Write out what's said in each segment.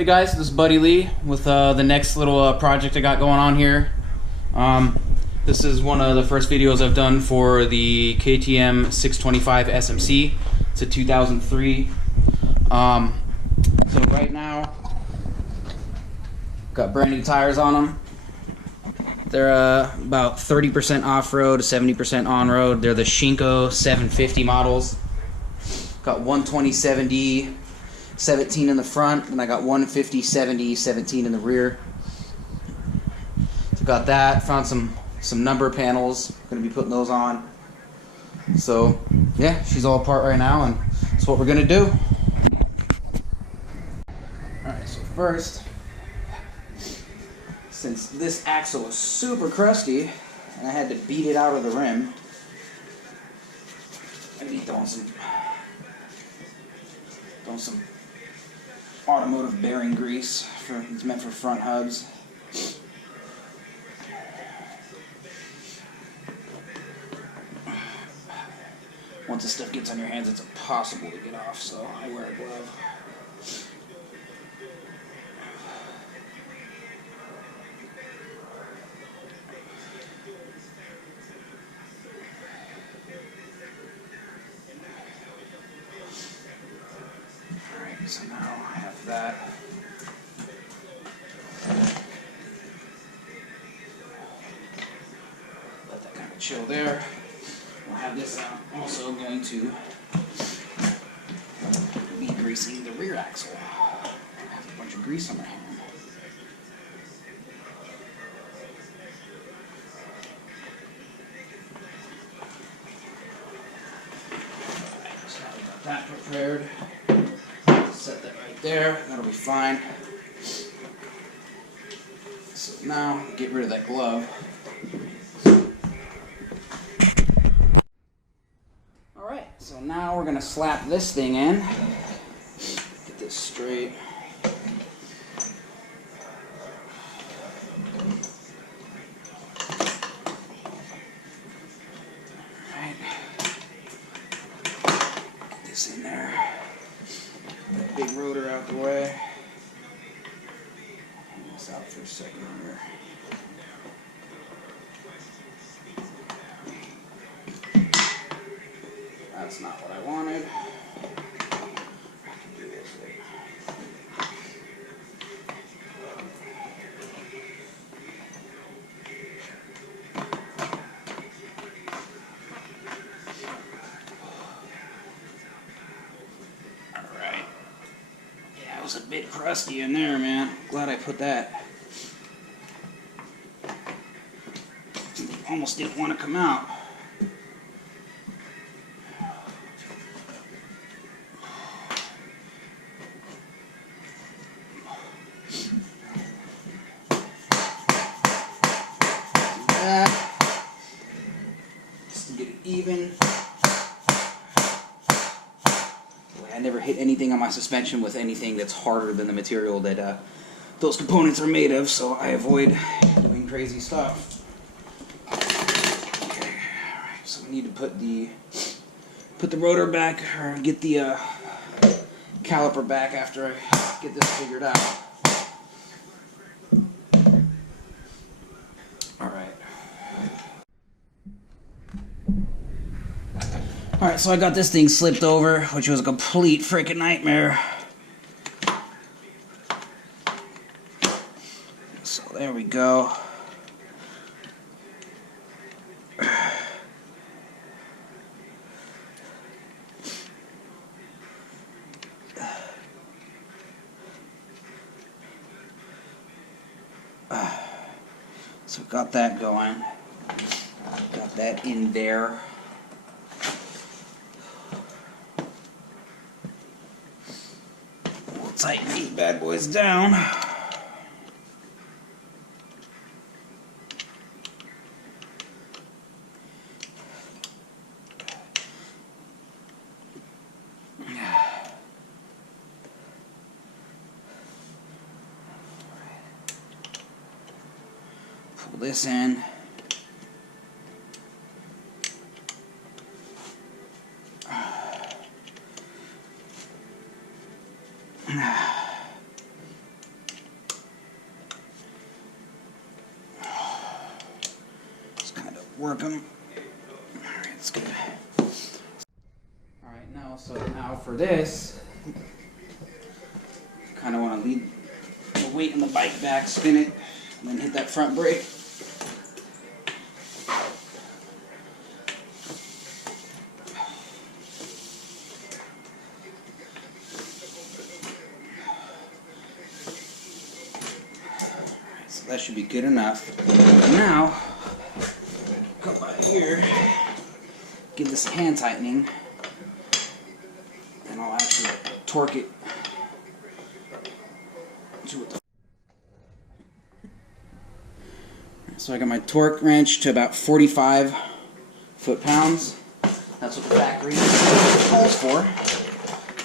Hey guys, this is Buddy Lee with the next little project I got going on here. This is one of the first videos I've done for the KTM 625 SMC. It's a 2003. So right now, got brand new tires on them. They're about 30% off-road, 70% on-road. They're the Shinko 750 models. Got 120/70 17 in the front, and I got 150/70 17 in the rear. So got that. Found some number panels. Gonna be putting those on. So yeah, she's all apart right now, and that's what we're gonna do. All right. So first, since this axle was super crusty and I had to beat it out of the rim, I'm gonna be throwing some automotive bearing grease. It's meant for front hubs. Once this stuff gets on your hands, it's impossible to get off, so I wear a glove. Alright, so now I have that. Let that kind of chill there. I'll have this out. Also going to be greasing the rear axle. I have a bunch of grease on my hand. So now we got that prepared. Set that right there. That'll be fine. So now get rid of that glove. So now we're going to slap this thing in. Get this straight. Alright. Get this in there. That big rotor out the way. Hang this out for a second here. That's not what I wanted. I can do this later. Alright. Yeah, it was a bit crusty in there, man. Glad I put that. Almost didn't want to come out. Just to get it even. I never hit anything on my suspension with anything that's harder than the material that those components are made of, so I avoid doing crazy stuff. Okay, alright, so we need to put the rotor back, or get the caliper back after I get this figured out. Alright, so I got this thing slipped over, which was a complete freaking nightmare. So there we go. So got that going. Got that in there. Tighten these bad boys down. Pull this in. work them. Alright, that's good. Alright, now for this, kind of want to lead the weight on the bike back, spin it, and then hit that front brake. So that should be good enough. Now, come by here, give this a hand tightening, and I'll actually torque it to it. So I got my torque wrench to about 45 foot-pounds. That's what the factory calls for.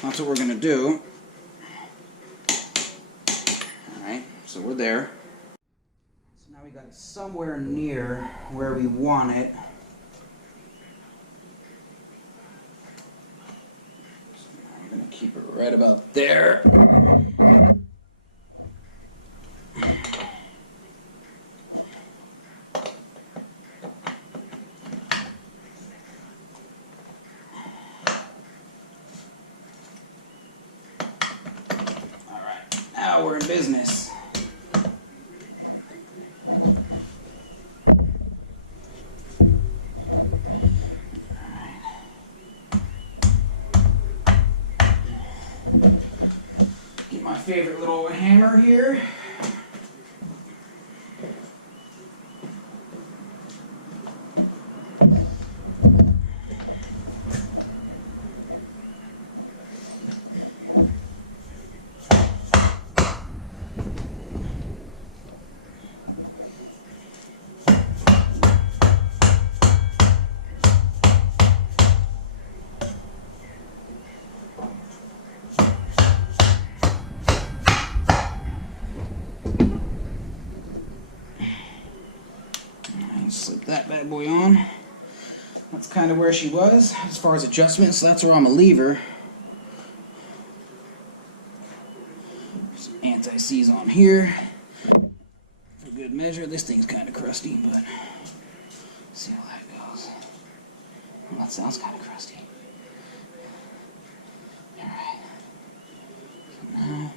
That's what we're going to do. Alright, so we're there. So now we got it somewhere near where we want it. So I'm going to keep it right about there. Now we're in business. Get my favorite little hammer here. Slip that bad boy on. That's kind of where she was as far as adjustments, so that's where I'm going to leave her. Some anti-seize on here for good measure. This thing's kind of crusty, but see how that goes. Well, that sounds kind of crusty. Alright. So now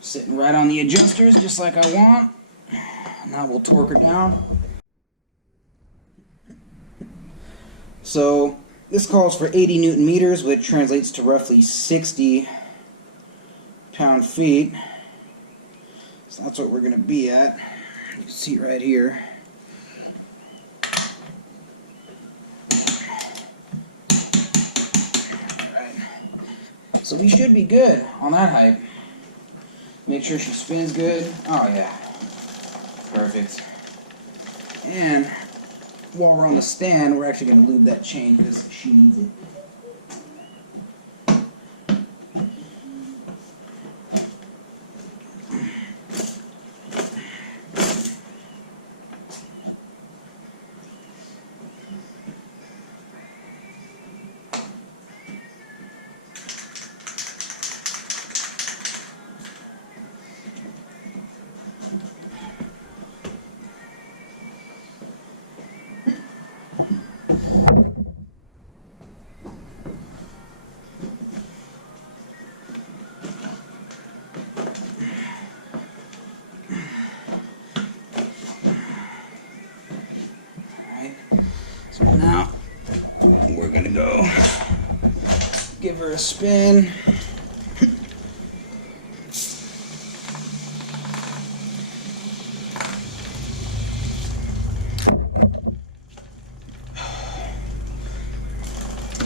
sitting right on the adjusters, just like I want. Now we'll torque her down. So this calls for 80 Newton meters, which translates to roughly 60 pound-feet. So that's what we're going to be at. You can see right here. Alright. So we should be good on that height. Make sure she spins good. Oh yeah. Perfect. And while we're on the stand, we're actually going to lube that chain because she needs it. So now we're gonna go give her a spin.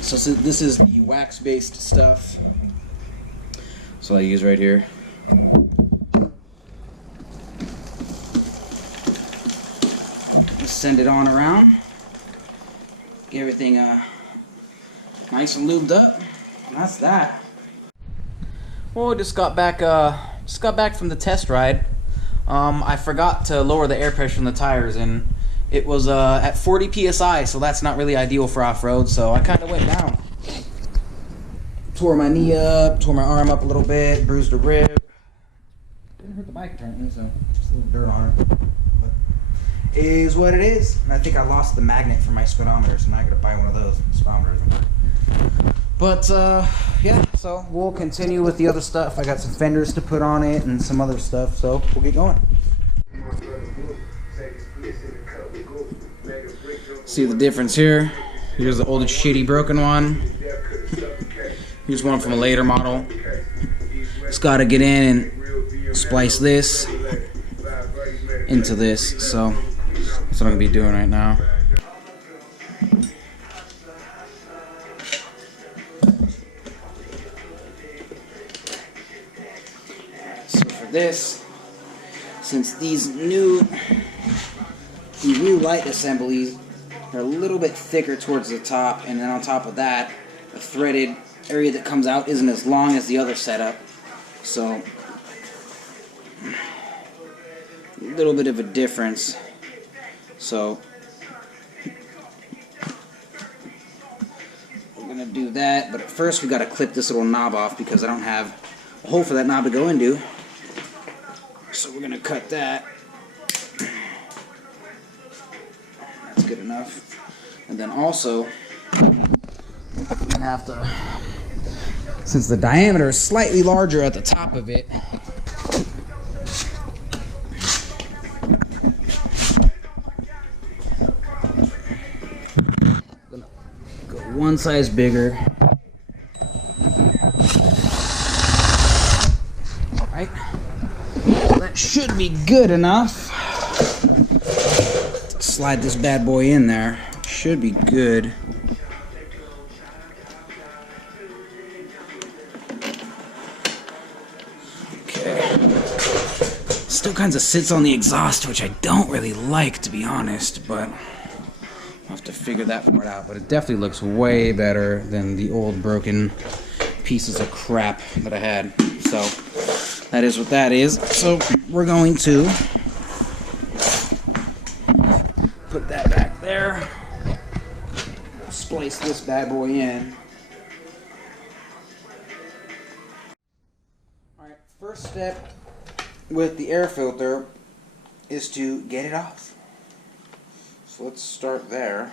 So this is the wax-based stuff. So I use right here. Just send it on around. Get everything nice and lubed up. And that's that. Well, just got back from the test ride. I forgot to lower the air pressure in the tires, and it was at 40 psi, so that's not really ideal for off-road, so I kind of went down. Tore my knee up, tore my arm up a little bit, bruised a rib. Didn't hurt the bike apparently, so just a little dirt on it. But it is what it is. And I think I lost the magnet for my speedometer, so now I gotta buy one of those speedometers. But yeah, so we'll continue with the other stuff. I got some fenders to put on it and some other stuff, so we'll get going. See the difference here? Here's the old shitty broken one. Here's one from a later model. Just gotta get in and splice this into this, so that's what I'm gonna be doing right now. So for this, since these new light assemblies are a little bit thicker towards the top, and then on top of that, the threaded area that comes out isn't as long as the other setup, so a little bit of a difference. So we're gonna do that, but first we gotta clip this little knob off because I don't have a hole for that knob to go into. So we're gonna cut that. That's good enough. And then also I'm gonna have to, since the diameter is slightly larger at the top of it, I'm gonna go one size bigger. Alright, that should be good enough. Slide this bad boy in there. Should be good. Still kind of sits on the exhaust, which I don't really like, to be honest, but I'll have to figure that part out. But it definitely looks way better than the old broken pieces of crap that I had. So that is what that is. So we're going to put that back there. Splice this bad boy in. Alright, first step with the air filter is to get it off. So let's start there.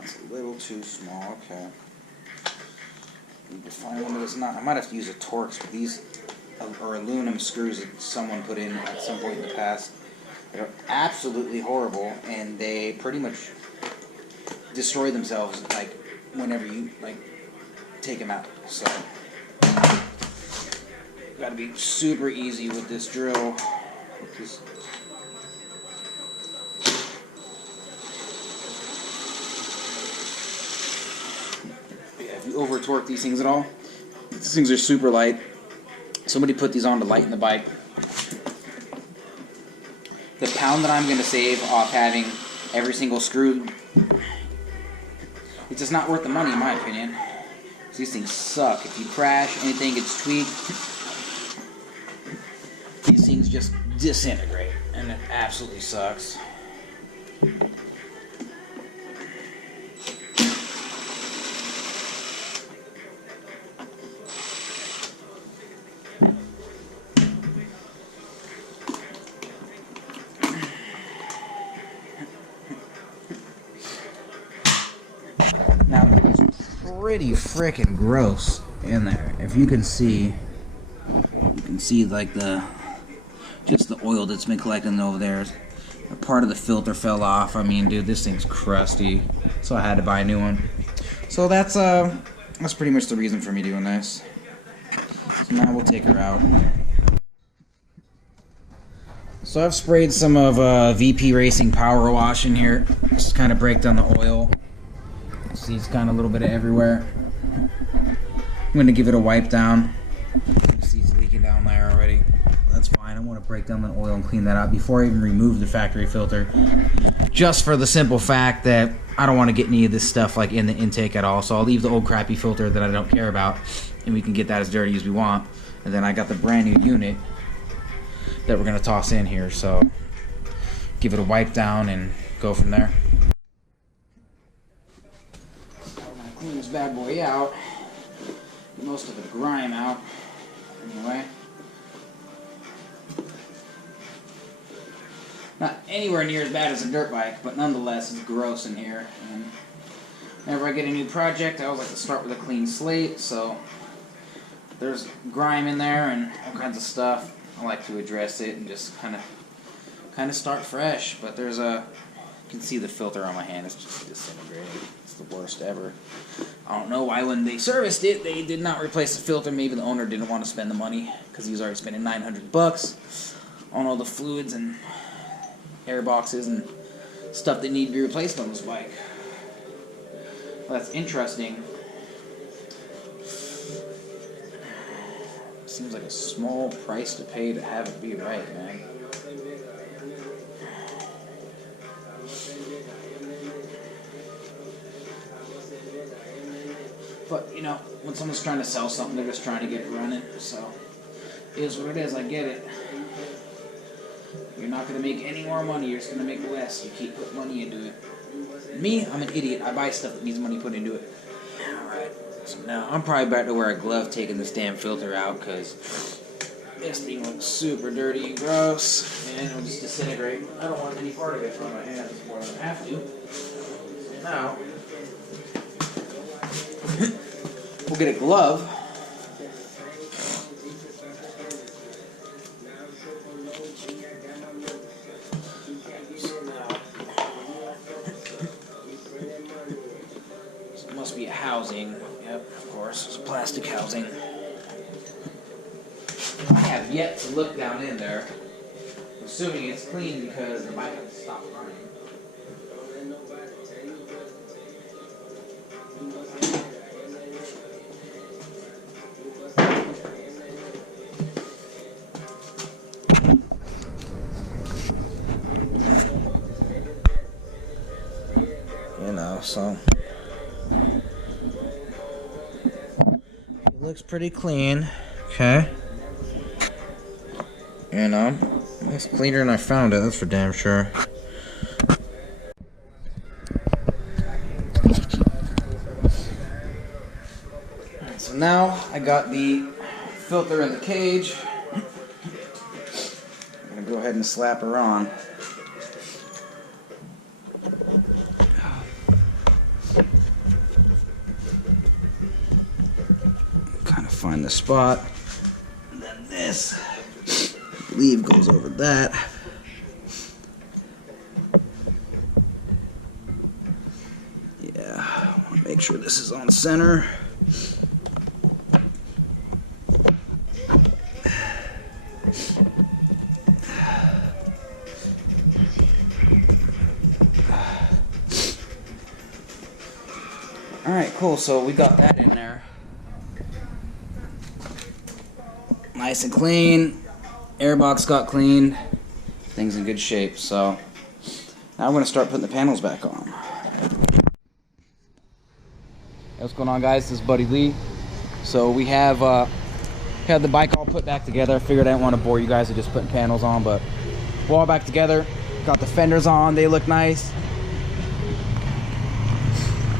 It's a little too small, okay. Need to find one that is not. I might have to use a Torx, but these are aluminum screws that someone put in at some point in the past. They're absolutely horrible, and they pretty much destroy themselves like whenever you take them out. So got to be super easy with this drill. Yeah, if you over torque these things at all, these things are super light. Somebody put these on to lighten the bike. The pound that I'm going to save off having every single screw, it's just not worth the money in my opinion. These things suck. If you crash, anything gets tweaked, these things just disintegrate, and it absolutely sucks. Now, it's pretty frickin' gross in there. If you can see like just the oil that's been collecting over there. A part of the filter fell off. I mean, dude, this thing's crusty. So I had to buy a new one. So that's pretty much the reason for me doing this. So now we'll take her out. So I've sprayed some of VP Racing Power Wash in here. Just kind of break down the oil. See, it's kind of a little bit of everywhere. I'm going to give it a wipe down. See, it's leaking down there already. That's fine. I want to break down the oil and clean that out before I even remove the factory filter. Just for the simple fact that I don't want to get any of this stuff like in the intake at all. So I'll leave the old crappy filter that I don't care about, and we can get that as dirty as we want. And then I got the brand new unit that we're gonna toss in here, so give it a wipe down and go from there. So I'm gonna clean this bad boy out, get most of the grime out anyway. Not anywhere near as bad as a dirt bike, but nonetheless it's gross in here. And whenever I get a new project, I always like to start with a clean slate, so there's grime in there and all kinds of stuff. I like to address it and just kind of start fresh. But there's you can see the filter on my hand. It's just disintegrating. It's the worst ever. I don't know why when they serviced it they did not replace the filter. Maybe the owner didn't want to spend the money because he was already spending $900 on all the fluids and air boxes and stuff that need to be replaced on this bike. Well, that's interesting. Seems like a small price to pay to have it be right, man. But, you know, when someone's trying to sell something, they're just trying to get it running, so it is what it is, I get it. You're not going to make any more money, you're just going to make less. You keep putting money into it. Me, I'm an idiot. I buy stuff that needs money put into it. Alright, so now I'm probably about to wear a glove taking this damn filter out because this thing looks super dirty and gross, and it'll just disintegrate. I don't want any part of it on my hands more than I have to. So now, we'll get a glove. So it must be a housing. Yep, of course, it's a plastic housing. I have yet to look down in there. I'm assuming it's clean because the bike has stopped running. You know, so it looks pretty clean. Okay. You know, it's cleaner than I found it, that's for damn sure. Alright, so now I got the filter in the cage. I'm gonna go ahead and slap her on. Kind of find the spot. And then this sleeve goes over that. Yeah, I want to make sure this is on center. Alright, cool, so we got that in there. Nice and clean. Airbox got cleaned. Things in good shape. So now I'm going to start putting the panels back on. Hey, what's going on, guys? This is Buddy Lee. So we have had the bike all put back together. I figured I didn't want to bore you guys with just putting panels on, but we're all back together. Got the fenders on. They look nice.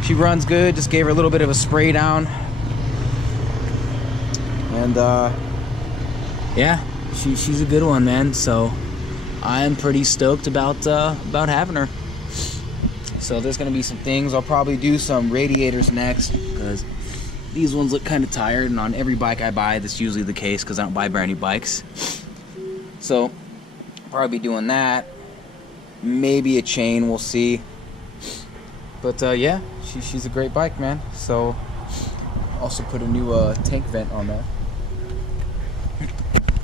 She runs good. Just gave her a little bit of a spray down. And yeah, she's a good one, man. So I'm pretty stoked about having her. So there's gonna be some things. I'll probably do some radiators next because these ones look kind of tired, and on every bike I buy that's usually the case because I don't buy brand new bikes. So I'll probably be doing that. Maybe a chain, we'll see. But yeah, she's a great bike, man. So also put a new tank vent on there.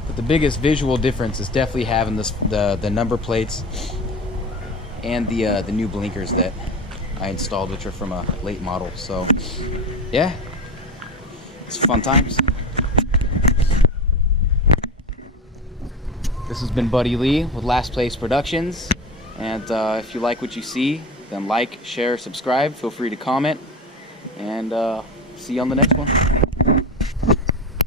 But the biggest visual difference is definitely having the number plates and the new blinkers that I installed, which are from a late model. So yeah, it's fun times. This has been Buddy Lee with Last Place Productions, and if you like what you see, then like, share, subscribe. Feel free to comment, and see you on the next one.